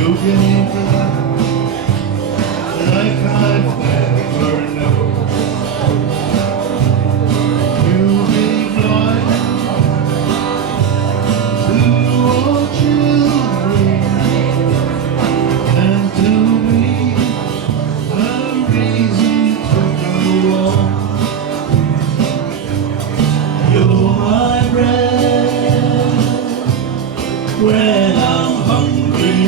You gave love like I've never known. You gave life to all children, and to me a reason to go on. You're my bread when I'm hungry.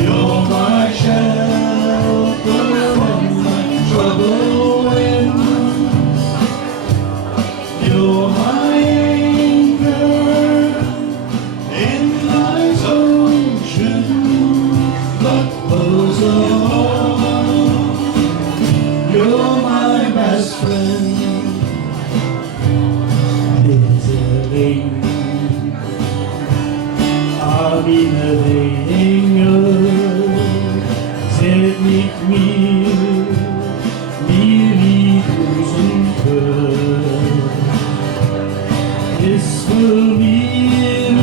You're my shelter when my trouble ends. You're my anchor in life's ocean that flows on. You're my best friend. Visiting, I'll be living. Zählt nicht mir, wie du sind. Es will mir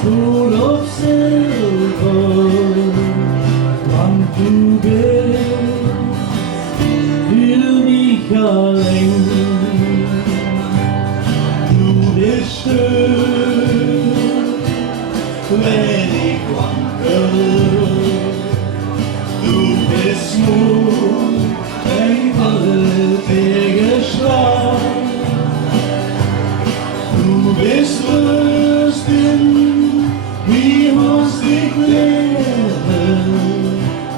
full of silver, wann du bist, für mich allein. Du bist schön, wenn ich wanke. Du bist Mut, wenn alle Wege schlagen. Du bist lustig, wie muss ich leben?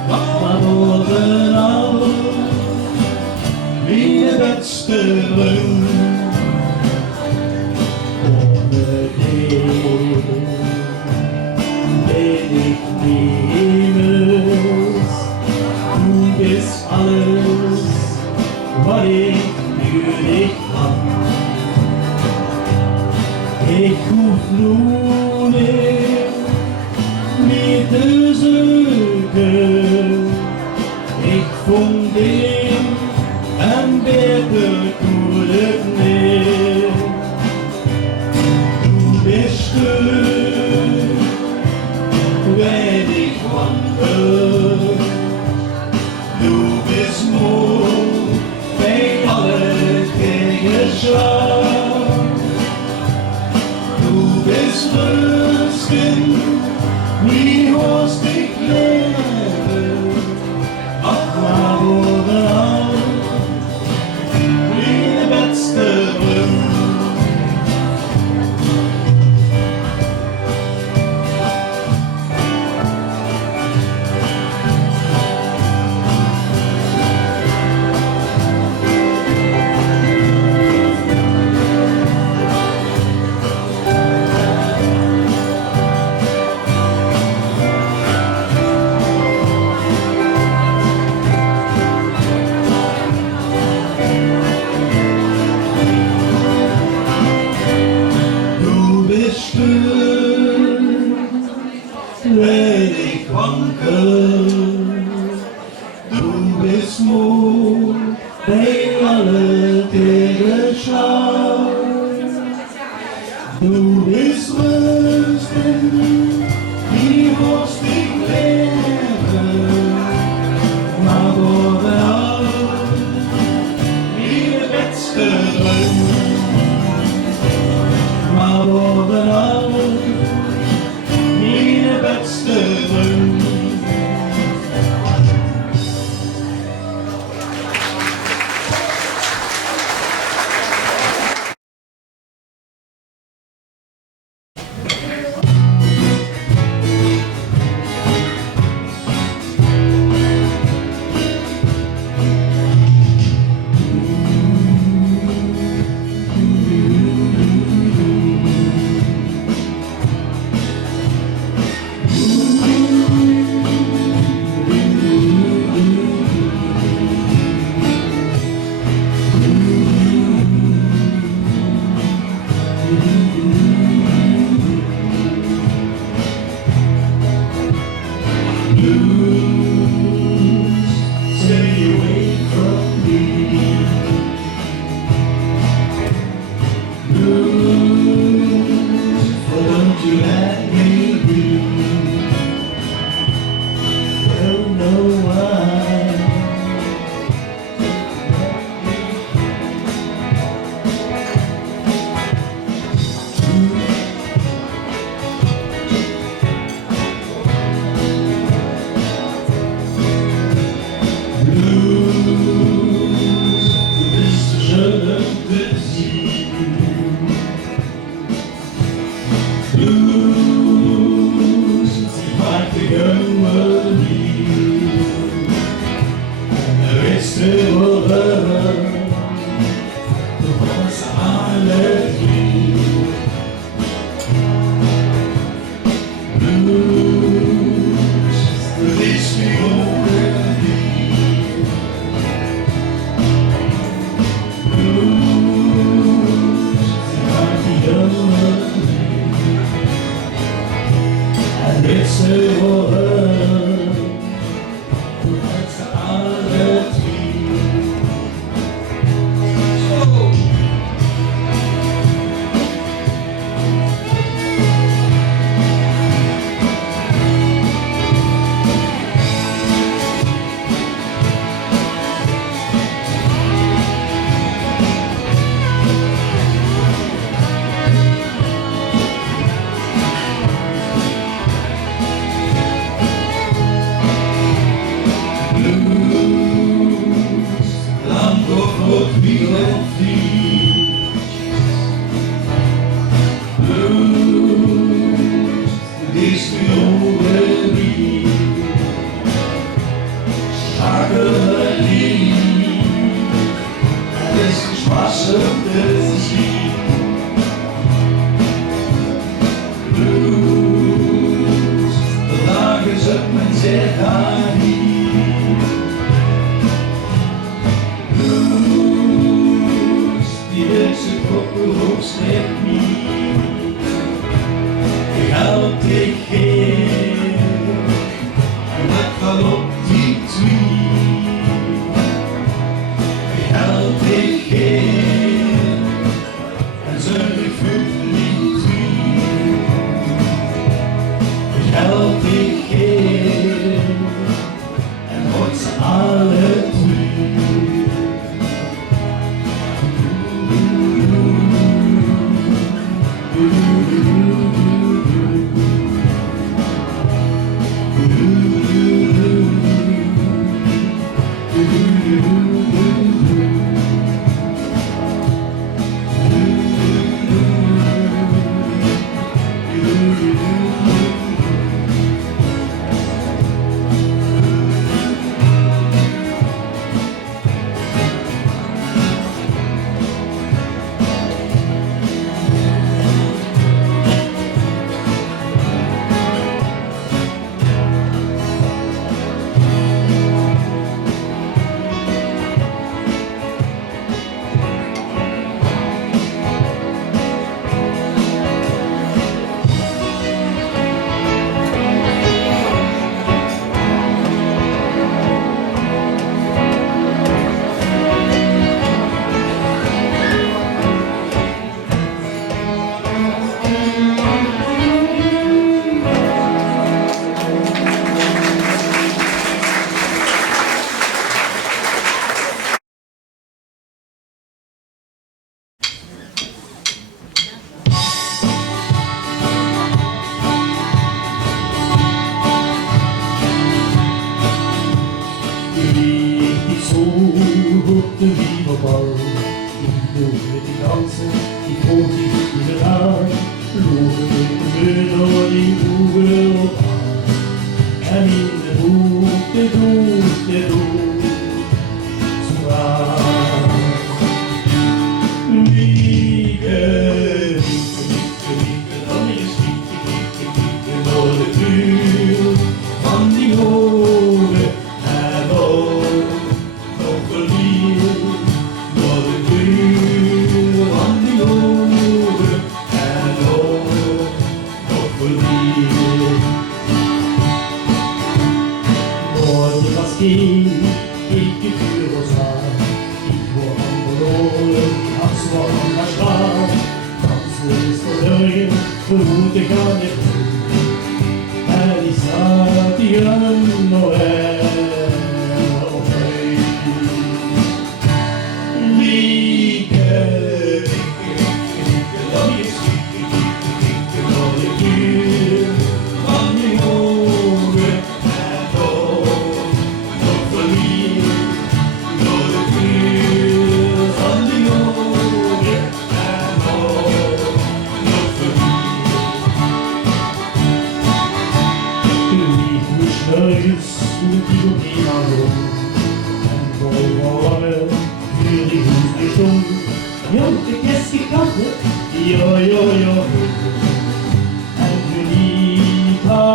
Mach morgen auf, wie der letzte Ring. Ohne dich bin ich niemals. Du bist alles, was ich für dich hab. Ich ruf nur nicht mit der Suche. Ich von dem ein Beter gut nicht. Du bist schön, wenn ich wandere. Du bist Mut, wenn alle Wege schlagen. Du bist lustig, wie hast dich leben. Ach, mal wurde auf, wie der letzte Ring. Wenn ich wanke, du bist Mut, wenn alle Wege schlagen. Du bist lustig, wie hast dich leben. Mach Worte auf, wie der letzte Ring. Mach Worte auf, wie der letzte Ring. Jetzt hören als alle Trieb. Wordt weer vliegt. Blues, is violerie. Schakelerie, het is gespassende zie. Blues, de lagen ze mijn zeganie. Die mensen koppeloos met mij. Ik houd ik heel en dat gaat op die twee. Ik houd ik heel en zorg ik voor die twee. Ik houd ik heel en hoort ze alle twee. De wienerbal, die lopen die dansen, die volgt die goede aan. Lopen met de beunen, die boeren op aan. En in de hoek, de doek, zo aan. Wieke, dan is wieke, door de buurt van die horen en ook. Ikke fyr og svar, ikke handler hans vann er svar. Danses på døgn, for hodet kan det bli. Er de satt i grønn og og høy. Like, da vi ikke når det blir. Vann i håret er dårlig. Norges utopinalo en borgare hur i husbestånd mjölkgäss i kaffe ja en unika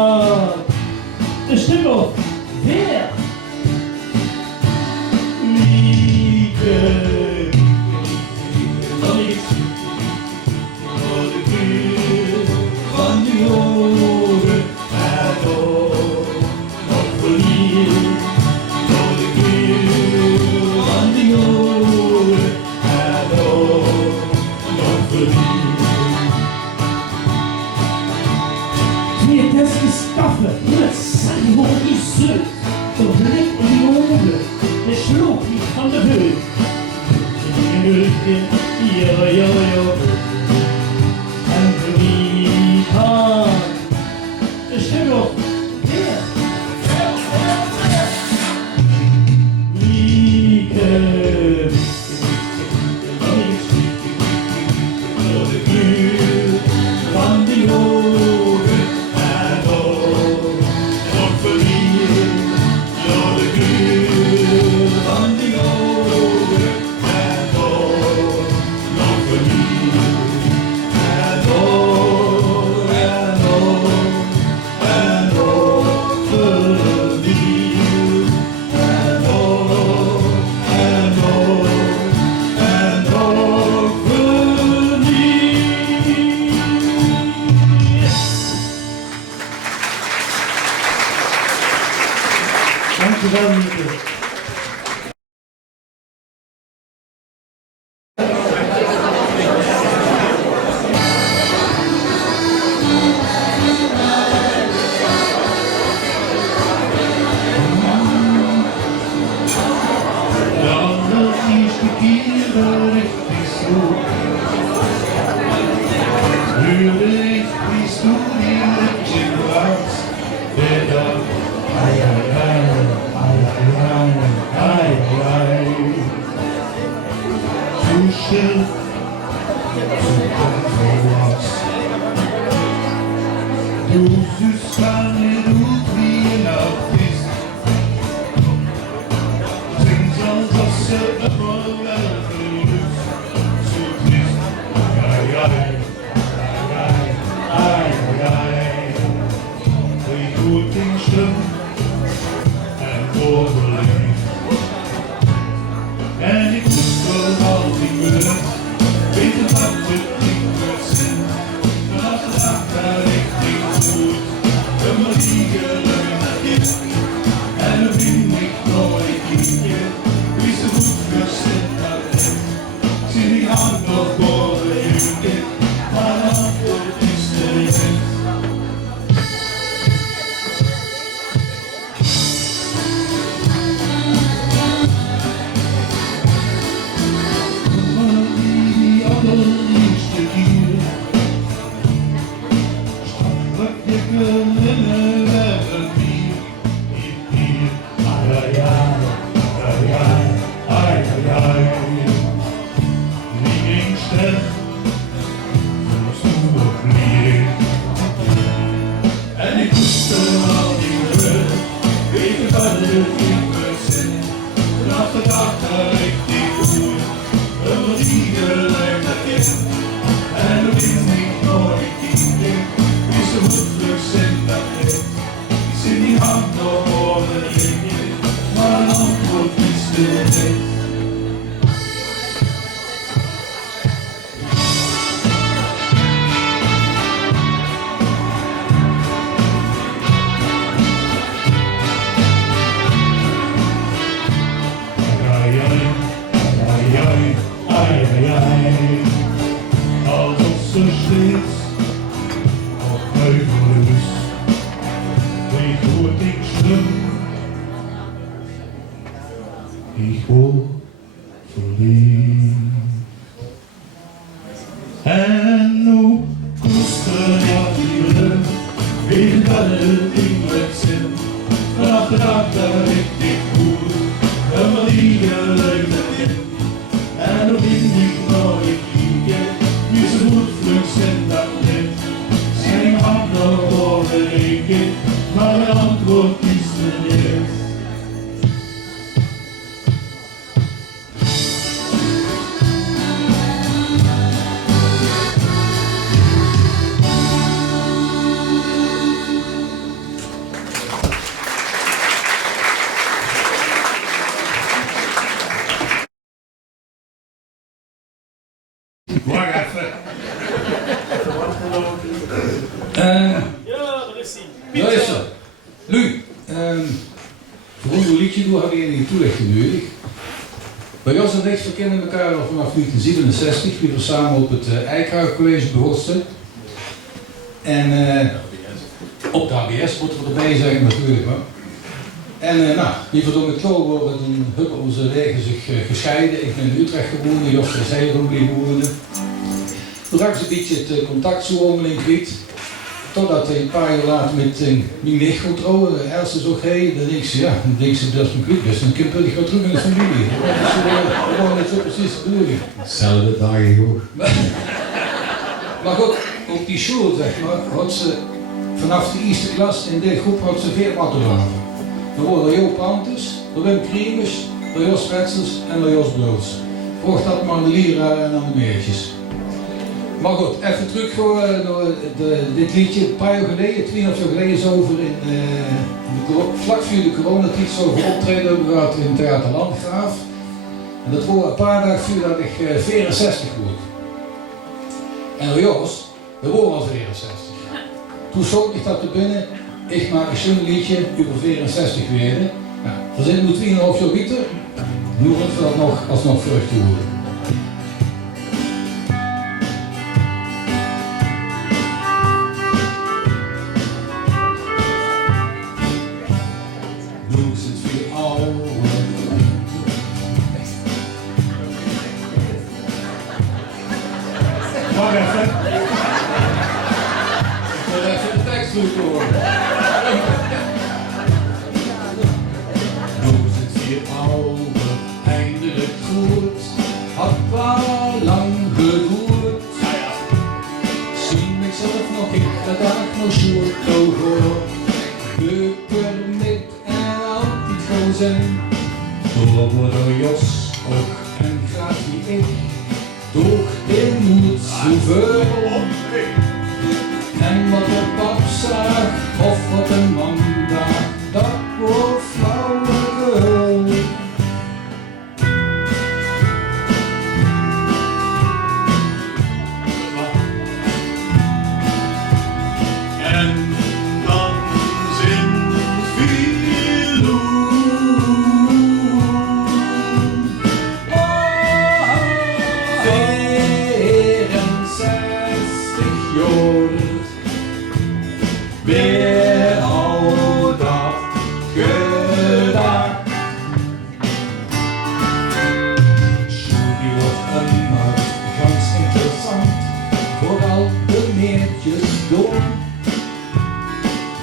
det stämmer här like piétesque Staffe, le salmon qui se, sur les ongles, les cheveux qui font de feu. Yo, yo, yo. And we come. The sugar. Yeah. We can. Van die ogen en ogen. Nog verliezen. Door de kleur van die ogen en ogen. Nog verliezen. En ogen en ogen. En ogen verliezen. En ogen en ogen. En ogen verliezen. Dankjewel, Mieke. Dan de eerste keer dat ik die sloeg, huurde ik die stoel in het gymplaats. De dag, ai ai ai, ai ai ai, ai ai. Zo stil, zo comfortabel. Doe ze staan en doet wie je nou is. Zingt alsof ze een model gelust. Zo triest, ai ai, ai ai, ai ai. Ik doe het in stem en overleef. En ik moest wel al die minuten weten wat het ding moet zijn. Vanaf de dag dat ik ding moet, een manier geleund is. En dan vind ik nooit hier, wie ze goed verzet dat heeft. Zie die hand nog boven je kind, maar de antwoord is er niet. Die allerliefste keer stap ik in een bier. Ai ai ai, ai ai ai. Lieblingsster, zoals toen nog meer. En ik moest er al die rug, weten wat het in me zit. Vanaf de dag dat ik die doe, een melodie gelijk dat kind. En dan vind ik nooit die ding, wie zo goed verzint dat dit. Ik zit die hand nog over je kind, maar een antwoord is er niet. Ai ai, ai ai, ai ai ai. Alsof ze steeds op heuvelen is. Weet hoe het ik stem. Ik word verliefd. En hoe koester dat die lucht, weet dat het ding werd zin. Vanaf de dag dat ik dit voel, een manier gelijk dat dit. En dan vind ik nooit die wie ze goed vlug zijn dat net. Zijn hand nog over een kind, maar een antwoord is er niet. Wacht even. Ja, dat is die. Luister. Nu, voor hoe liedje doen hebben we enige toelichting nodig. Bij Jos en ik verkennen elkaar al vanaf 1967, wie we samen op het Eikhuis College begonnen. En Op de HBS moeten we erbij zeggen natuurlijk. Hè. En nou, liever door met jou worden, toen hebben onze wegen zich gescheiden. Ik ben in Utrecht gewoond, Jos en zij ook blijven wonen. Toen raakte ze een beetje het contact zo onderling kwijt. Totdat hij een paar jaar later met mijn nicht gaat trouwen. De eerste zo hey, dan denk ze, ja, dan denk ze dat is een kwijt is. Dan kun je gewoon terug in de familie. Dat is gewoon niet zo precies de bedoeling. Hetzelfde dagen hoor. Maar goed, op die school zeg maar, had ze vanaf de eerste klas in deze groep had ze 4 mattenraven. Dan worden Joop Antus, door Wim Kriemers, door Jos Wetsels en door Jos Broods. Vroeg dat maar aan de leraar en aan de meisjes. Maar goed, even terug naar dit liedje. Een paar jaar geleden, 2,5 jaar geleden, is over vlak voor de coronatijd zo voor optreden hebben we gehad in Theater Landgraaf. En dat was een paar dagen voordat ik 64 word. En Jos, we worden al 64. Toen zocht ik dat te binnen, ik maak een schöne liedje over 64 weer. Nou, we zitten nu 2,5 jaar bieten, nu moeten we dat nog alsnog vrucht te horen. Wacht even. Ik wil even de tekst goed horen. Nu is het weer ouder, eindelijk goed. Had wel lang geduurd. Zie mezelf nog, ik ga daar nog short over. Beuker en altijd gewoon zijn. Door worden Jos ook en graag wie ik. Toch in moet zoveel. En wat de pap zag, of wat de man dacht, dat wordt flauwekul. En dan zingt Filou. 64 jaar, weer al dat gedacht. School wordt eenmaal ganz interessant, vooral de meertjes door.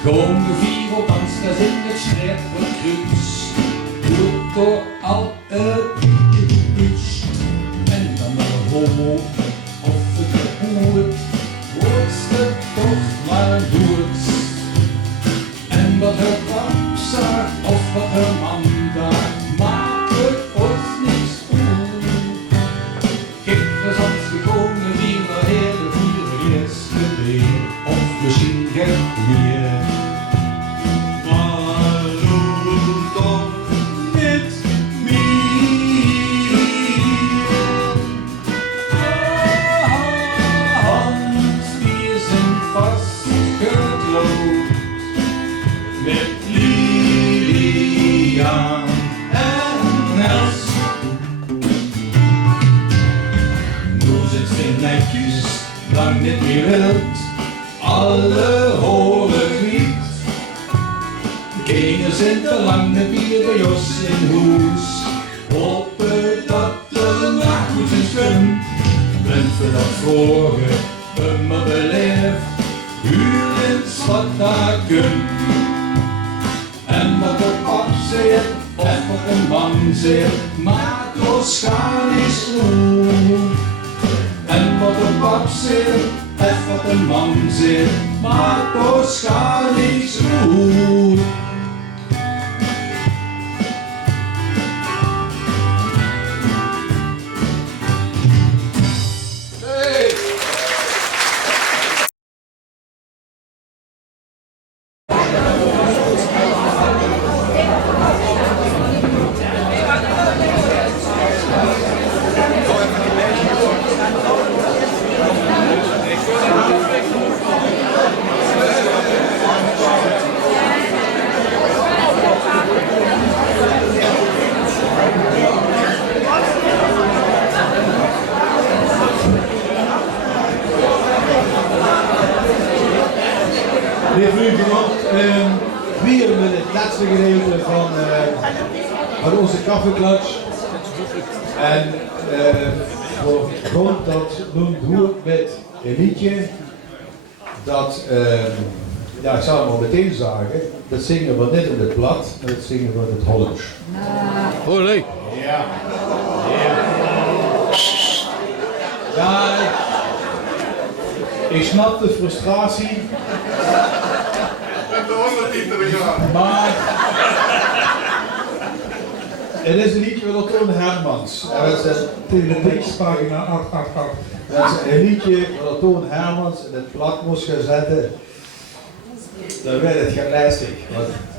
Gewoon de 4 op Amsterdam in het schrijf van Kruis, wordt door al het pitjes. En dan wel homo, of het gehoord, wordt ze toch maar dood. En wat haar pap zag, of wat haar man dacht, maakt het ons niks uit. Gisteren is ons gekomen, wie naar hele goede eerste weer, of misschien geen meer. Maar doe toch met mij. Want wir sind fast getrouwd met Lilian en Els. Nu zit ze netjes, lang niet meer wild, alle horen kwiet. De kinderen zijn te lang niet meer bij Jos in huis. Hopen dat de nacht goed is kunt. Bent we dat vroeger me beleefd, u eens wat daar kunt. En wat de pap zegt, of wat de man zegt, maakt ons gaan niet goed. En wat de pap zegt, of wat de man zegt, maakt ons gaan niet goed. wordt weer met het laatste gedeelte van onze kaffeeklatsch. En voor grond dat noemt hoe met een liedje dat, ja, ik zal het maar meteen zeggen, dat zingen we niet in het plat, maar dat zingen we in het Hollands. Olé. Ja. Ja, ik snap de frustratie. En de ondertitel, ja. Maar het is een liedje van Toon Hermans. En dat is Tegen de tekstpagina 888. dat is een liedje van Toon Hermans in het plat moest gaan zetten. Dan werd het gelastig.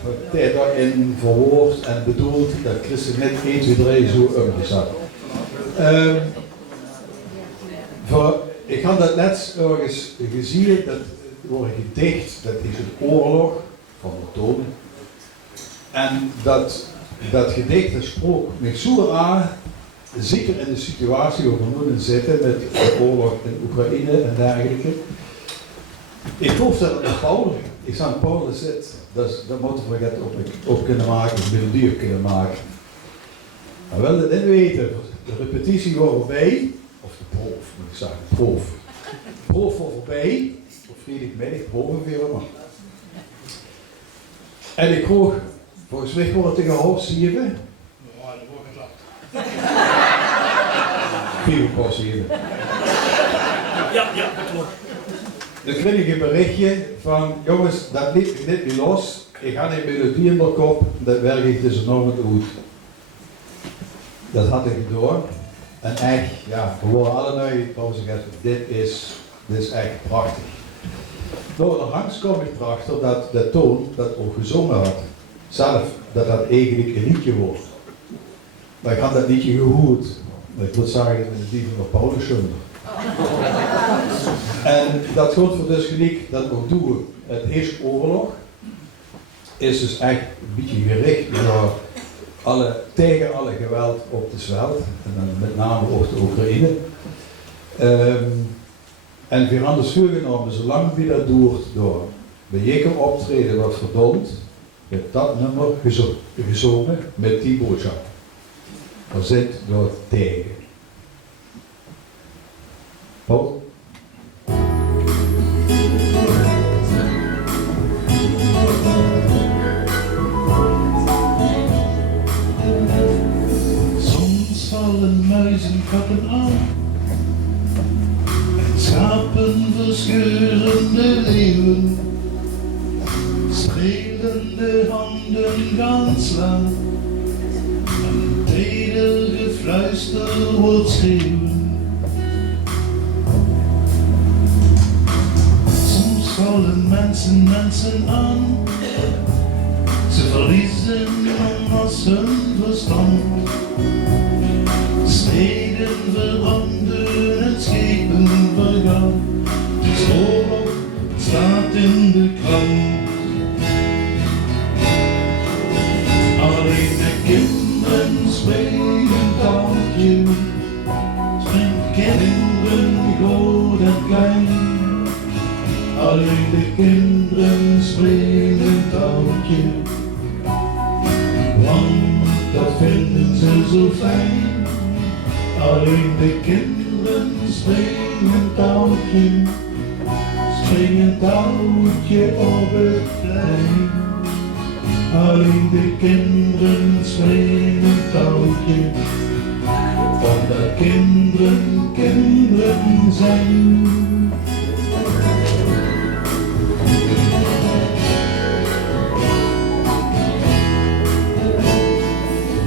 Wat hij daarin verwoord en bedoeld, dat Christen net 1, 2, 3 zo omgezet. Ik had dat net ergens gezien, dat door een gedicht, dat is een oorlog van de Toon. En dat gedicht dat sprak me zo aan, zeker in de situatie waar we nu zitten met de oorlog in Oekraïne en dergelijke. Ik geloof dat het in Paulus, ik zag in Paulus zit, dat moeten we het op kunnen maken, een melodie op kunnen maken. Maar wel het weten, de repetitie was voorbij, of de proef moet ik zeggen, proef was voorbij, of vrijdagmiddag, proef veel. En ik vroeg, volgens mij wordt het tegen 6:30. Ja, dat wordt geklapt. 7:15. Ja, dat klopt. Dan kreeg ik een berichtje van, jongens, dat liet ik niet meer los. Ik had een melodie in mijn kop, dat werk ik dus enorm uit. Dat had ik door. En echt, ja, we worden allebei pauze gezegd, dit is echt prachtig. Door de Hans kwam ik erachter dat de Toon dat ook gezongen had. Zelf, dat eigenlijk een liedje wordt. Maar ik had dat liedje gehoord. Maar ik moet zeggen, dat is die van Paulus zonder. En dat God voor dus gelijk dat ook doen. Het is oorlog. Is dus echt een beetje gericht tegen alle geweld op de Zwelt. En dan met name ook de Oekraïne. En weer anders voorgenomen, zolang wie dat doet door bij jeker optreden wat verdomd, met dat nummer gezongen met die boodschap. Er zit door tegen. Paul? Soms vallen muizenkappen aan. Schapen verscheuren de leeuwen, strelende handen gaan slaan, een teder gefluister wordt schreeuwen. Soms vallen mensen aan, ze verliezen als hun verstand. Steden veranderen en schepen vergaan. Dus oorlog staat in de krant. Alleen de kinderen springen touwtje. Springen kinderen groot en klein. Alleen de kinderen springen touwtje. Want dat vinden ze zo fijn. Alleen de kinderen springen touwtje op het plein. Alleen de kinderen springen touwtje, omdat kinderen kinderen zijn.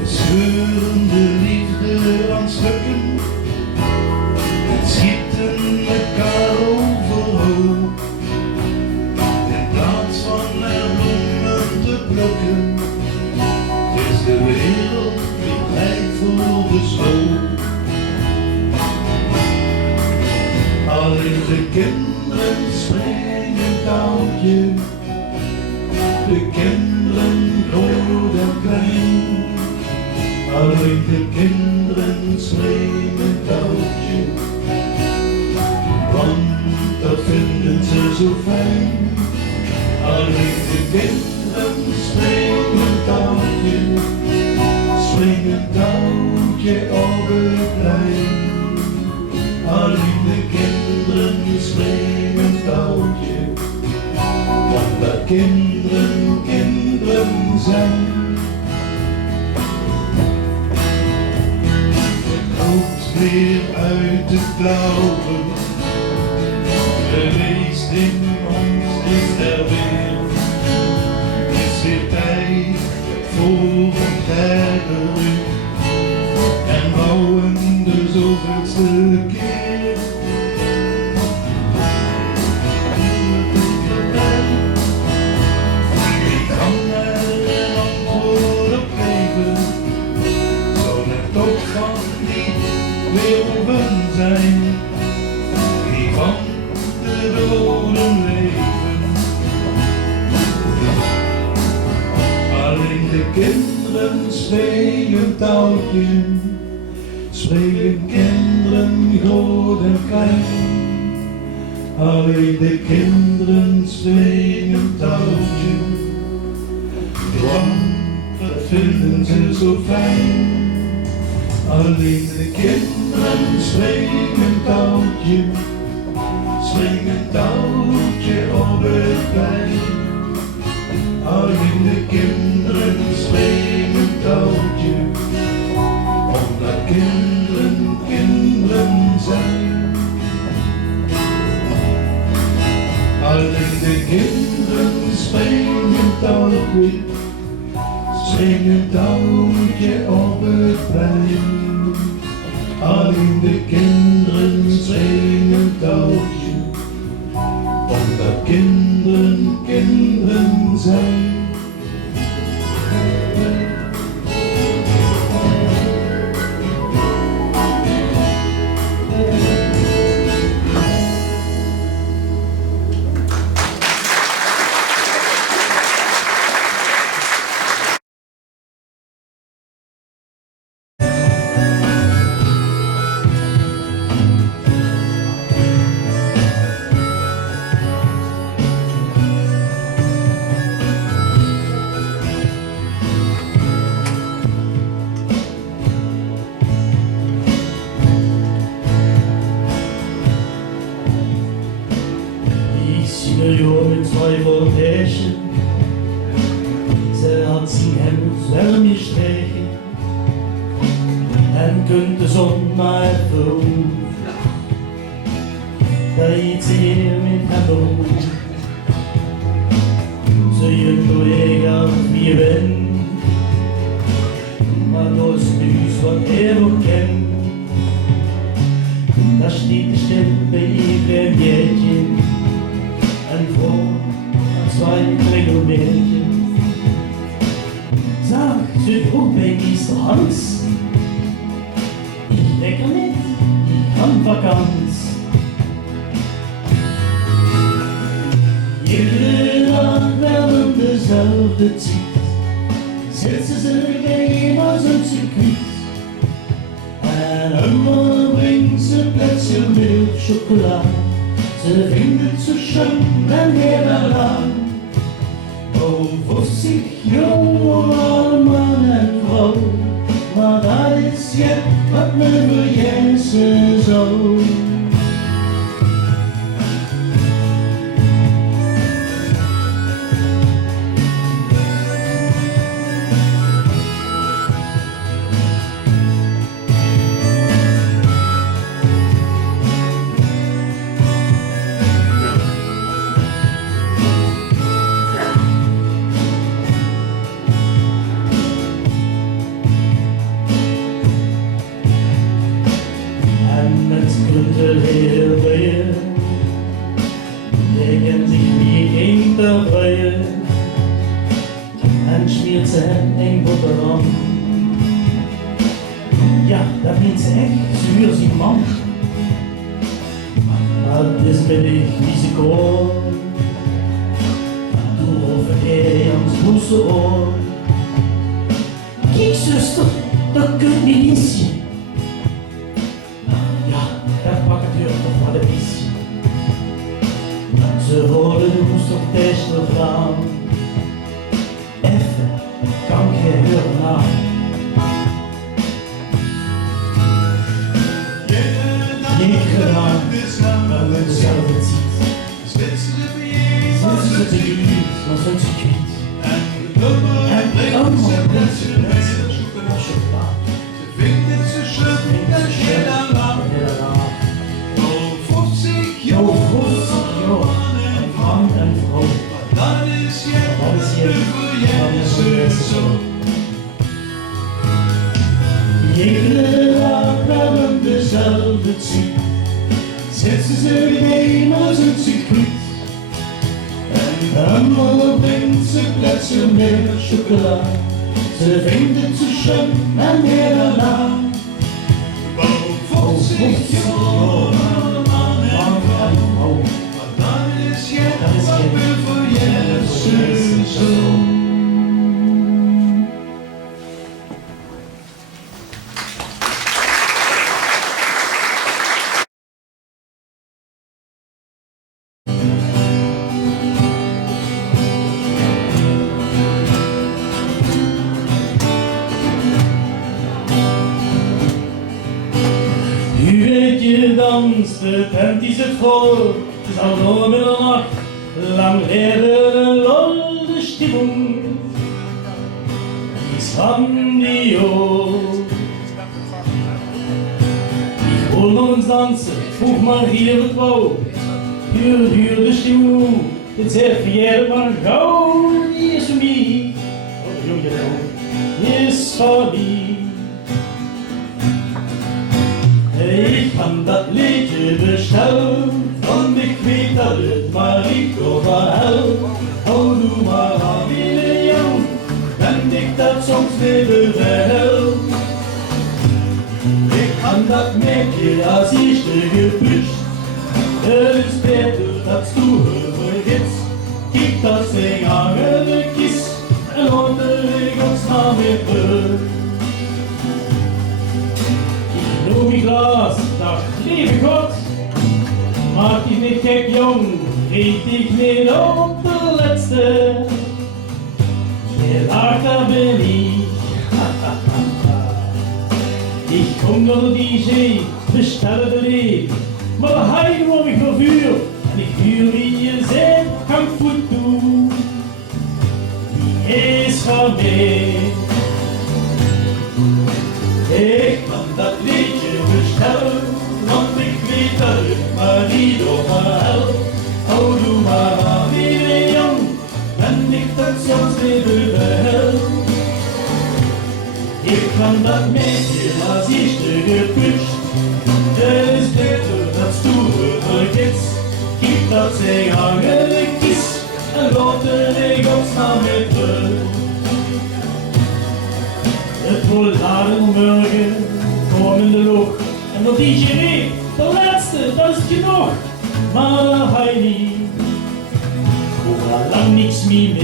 Scheurende liefde aan stukken, schieten elkaar overhoop. In plaats van er bloemen te plukken, is de wereld weer tijd voor de sloop. Alleen de kinderen springen touwtje, de kinderen groot en klein. Alleen de kinderen springen touwtje, want dat vinden ze zo fijn. Alleen de kinderen springen touwtje, springen touwtje op het plein. Alleen de kinderen springen touwtje, omdat kinderen kinderen zijn. Het loopt weer uit de klauwen, geweest in ons is er weer. Het is weer tijd voor een derde rug en bouwen de zoveelste keer. Ik kan er een antwoord op geven, zou er toch van die wilven zijn, die van de doden leven. Alleen de kinderen spelen touwtje, spelen kinderen groot en klein. Alleen de kinderen spelen touwtje, want dat vinden ze zo fijn. Alleen de kinderen springen touwtje, springen touwtje op het plein. Alleen de kinderen springen touwtje, omdat kinderen kinderen zijn. Alleen de kinderen springen touwtje, springen touwtje op het plein. Alleen de kinderen springen touwtje, omdat kinderen kinderen zijn. Mit zwei Voltagen, ze had zijn hemd wel meer steken en kunt de zon maar verhoeven, dat iets hier met hem behoeft. Ze je collega wie je bent, maar dat is nieuws wat hij nog kent. Daar steekt de stem bij iedereen beetje en voor zwei Regelmädchen. Sag, zit ook bij Meister Hans. Ich lecker nicht, ich kann Vakanz. Jede Nacht werden dezelfde Zeit, sitzen sie immer so zu kwiet. En immer bringt sie Plätzchen mit Schokolade. Ze vindt het zo schön, wenn wir da lang. Oh, 50 Jahre Mann und Frau, maar dat is jetzt, wat me vergessen zou. Legen sich wie in der Reihe en schmiert ze een boterham. Ja, dat vindt ze echt zuur, zijn man. Maar het is met ik wie ze koor. Toen over hij aan zijn moeste oor. Kijk zuster, dat kunt niet eens zien. Ja, dat pakt het toch maar de visie. Ze hoorden de moest nog testen vrouw. En allemaal brengt ze plätze chocolade. Ze vindt het zo schön, en heel lang. Oh, 50 Jo, 50 jaar, een man en vrouw. Dat is je voor je zo. Iedere dag hebben dezelfde ziek. Zetten ze heen als een circuit. En allemaal brengt ze plätze met chocola. Ze vindt het zo schön en heel lang. Oh, 50 jaar, man en vrouw. Dat is je voor je zo. U weet je danst, de tent is het vol, het is al door middernacht, lang leven en lol de Stimmung ist grandios. Ich hol noch ins Tanzen, buch mal hier wat wou, huur de Stimmung, jetzt erfährt man gauw, die is für mich, oh Junge, ist verliebt. Ich kann das Liedje bestellen und ich weet dat het Mariko verhält. Oh du Marillion, wenn ich dat soms wieder verhält. Ich kann dat Mädchen als ich dir gebüscht. Es ist beter, dass du vergisst. Gib das Ding an eine Kiss und leg uns nach mir durch. Doe mijn glas, dag lieve God, maak dich nicht keck jung, riech dich nicht op de letzte. Der Lager bin ich, ich komm nur DJ, bestelle den Weg, mal heim wo mich noch für, und ich fühl wie ihr seht, kein Futu, die ist von mir. Ich kann dat Liedje bestellen, want ik weet dat het Marido verhält. Oh du Marillion, wenn ich dat soms wieder verhält. Ich kann dat Mädchen als ich dir gebüscht. Es ist beter, dass du vergisst. Gib dat Ding an eine Kiss und laat ik ons naar me terug. Het wordt later morgen, kom in de lucht. En wat die je weet, de laatste, dat is genoeg. Maar Heidi, hoor al lang niks meer.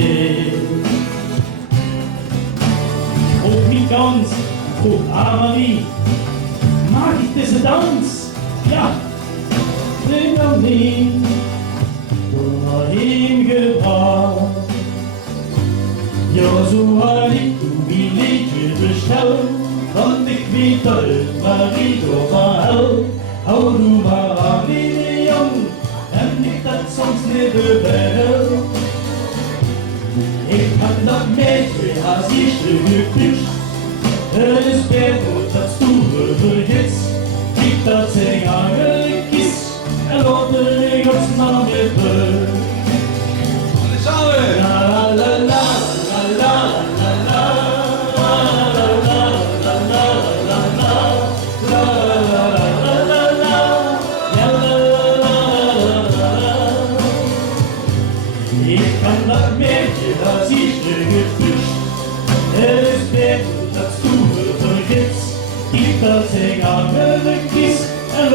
Ik hoop niet ganz, ik hoop Amalie. Mag ik deze dans? Ja, neem dan niet. Door naar hem gebracht. Ja, so had ik toen die Liedje bestellen, want ik weet dat het Marido verhält. Oh du Marillion, en ik dat soms niet behält. Ik kan dat Mädchen als ich dir geküsst. Het is beter, dass du vergisst. Gib dat Ding an eine Kiss en laat ik ons naar me terug. La la la la. Ich kann das Mädchen, das ich dir geküsst. Es ist beter, dass du vergisst. Gib das Ding an eine Kiss und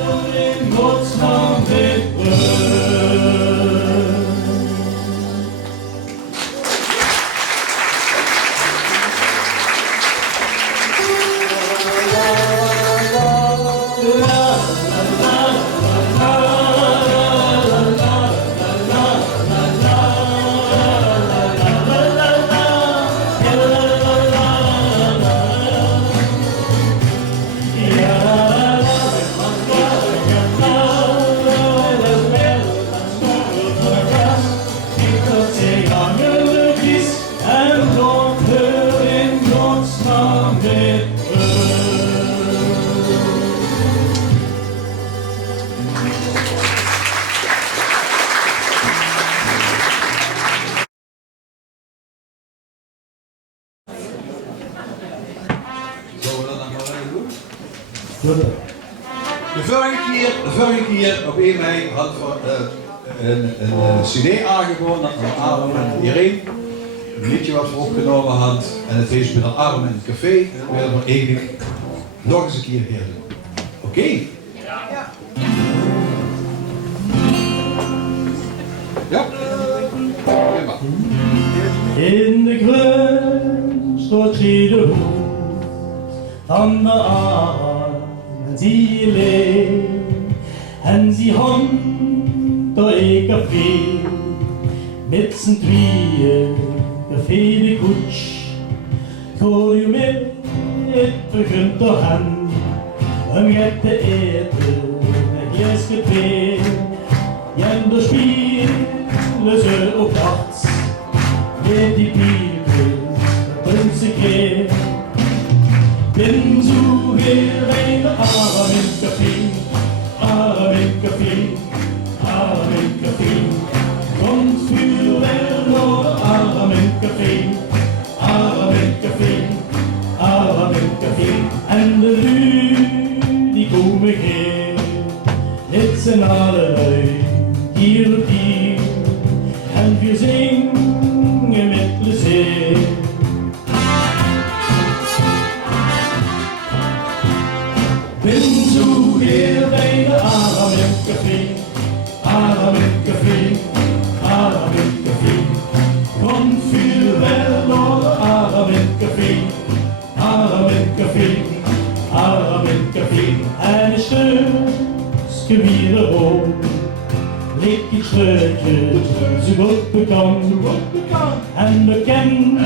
lass den Gott nach mir. Goed. De vorige keer op 1 mei had een cd aangeboden aan Aram en Irene. Een liedje wat we opgenomen had. En het heeft met een Aram in het café. En dat willen we eigenlijk nog eens een keer doen. Oké? Ja. Ja. Prima. In de grond stort de hoed van de Aram en sie leeft en sie hand door een café met z'n tweeën, café de koets. Gooi je met, het begint te gaan, om je te eten, een glasje thee. En dan spelen ze op nachts, met die pieren, een secret. Ben zo weer bij de Aram in het café, Aram in het café, Aram in het café. Komt vuurwerk door de Aram in het café, Aram in het café, Aram in het café. En de lui die komen geen, het zijn allerlei, hier op hier. En we zingen met plezier. Ben zo weer bij de Aram in het café, Aram in het café, Aram in het café. Komt vuurwerk door de Aram in het café, Aram in het café, Aram in het café. En een stukje wierook, leek iets scheutjes, zo goed bekend. En bekend,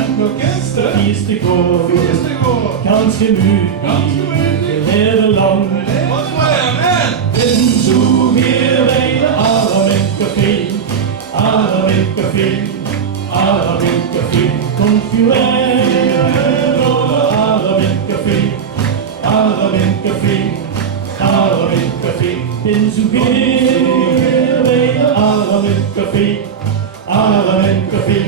die is te koop, kans gemütlich, heel lang. Ben zo weer bij de Aram in het café, Aram in het café, Aram in het café. Komt vuurwerk door de Aram in het café, Aram in het café, Aram in het café. Ben zo weer bij de Aram in het café, Aram in het café,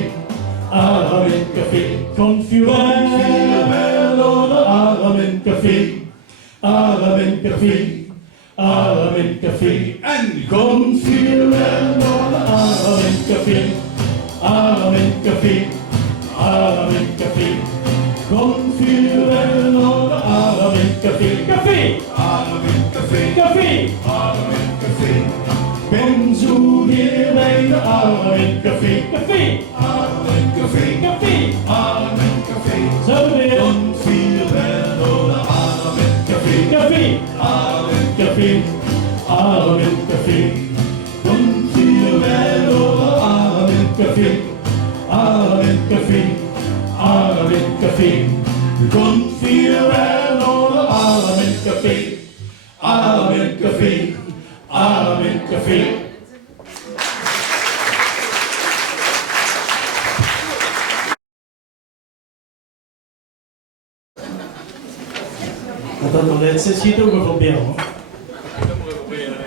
Aram in het café. Komt vuurwerk door de Aram in het café, Aram in het café, Aram in het café. En komt vuurwerk door de Aram in het café, Aram in het café, Aram in het café. Komt vuurwerk door de Aram in het café, café, Aram in het café, café, Aram in het café. Ben zo weer bij de Aram in het café, café, Aram in het café, café, Aram in het café. Zo weer. Komt vuurwerk door de Aram in het café, café, Aram in het café, Aram in het café. Komt vuurwerk door de Aram in het café, Aram in het café, Aram in het café. Komt vuurwerk door de Aram in het café, Aram in het café, Aram in het café. Dat toilet schiet ook wel proberen hoor.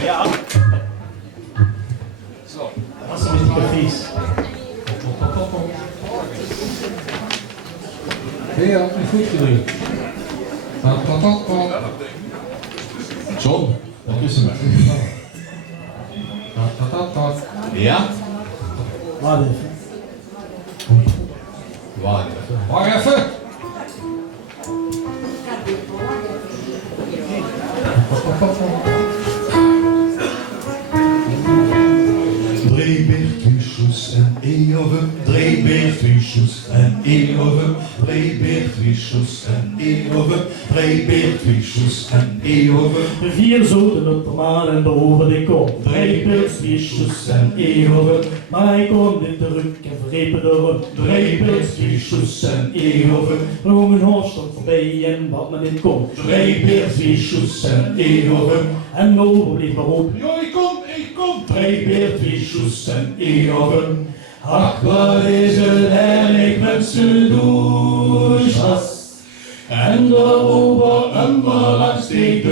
Ja. Zo. Dat is een beetje vies. Ja, een goed gedaan. John, wat is het? Ja? Wacht even. Wacht even. Wacht even. Drie beertwiesjes en eeuwen, drie beertwiesjes en eeuwen, drie beertwiesjes en eeuwen, drie beertwiesjes en eeuwen. Vier zoten op de maan en boven de kop. Drie pilsviesjes en eeuwen. Maar ik kon dit druk en verrepen door een. Drie pilsviesjes en eeuwen. Rong een horst stond voorbij en wat men niet kon. Drie pilsviesjes en eeuwen. En over bleef maar op. Ja, ik kom. Drie pilsviesjes en eeuwen. Ach, wat is het erg met z'n douche. En daarover een balans die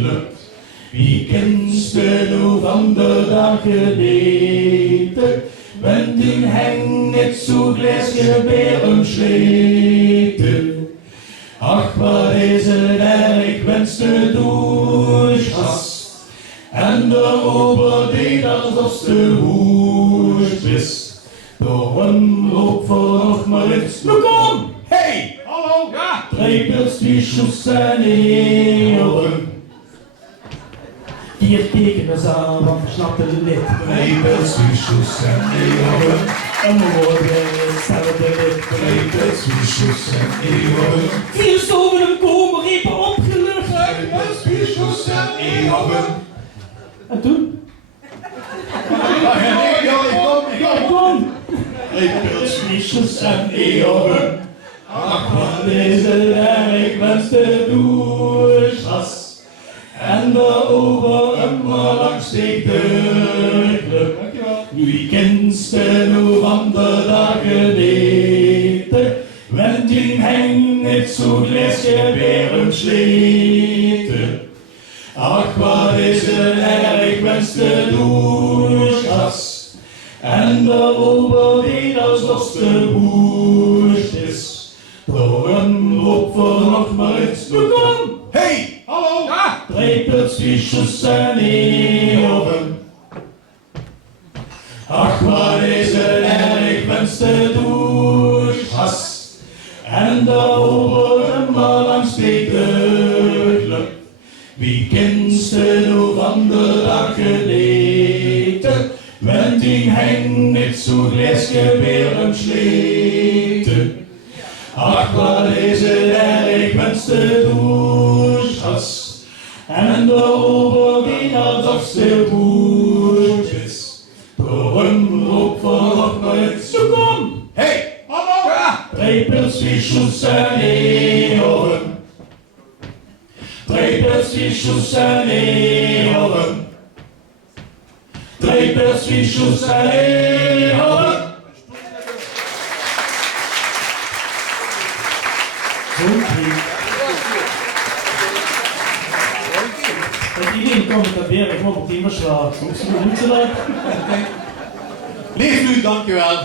lucht. Wie kent de nou van de dag geleden? Wenn die heng net zo glasje bij hem sleten. Ach, wat is het erg met wenste durchhast. En de ober deed alsof ze woest is. Door een loop voor maar iets. Nu kom! Hey! Hallo! Ja! Treipels, twischels en eeuwen. Vier tekens aan, want we snapten het niet. Treipels, twischels en eeuwen. En we worden hetzelfde niet. Treipels, twischels en eeuwen. Vier stoven en komen, riepen opgelucht. Treipels, twischels en eeuwen. En toen? Ik kom! Treipels, twischels en eeuwen. Ach, wat deze werk wenste durchhast. En de over hem langs steekt de club. Nu kennste nu van de dagen eten. Wenn die heng niet zo gläsje beren sleten. Ach, wat is het erg wenste durchhast. En de over deed alsof de woest is. Door een loop voor nog maar iets. Nu kom! Hey! Hallo! Ja! Treipels, twischels en eeuwen. Ach, wat is het erg wenste durchhast. En de over hem langs steekt de club. Wie kennste nu van de dag geleden? Wenn die heng niet zo gläsje beren sleten. Ach, wat is het erg wenste durchhast. En de ober die alsof ze woest is. Door een loop voor nog nooit. Zo kom! Hey! Hallo! Ja! Treipels, twischels en eeuwen. Treipels, twischels en eeuwen. Treipels, twischels en eeuwen. En iedereen komt dat weer gewoon op die verslag. Soms moet ze dat. Leef nu, dankjewel.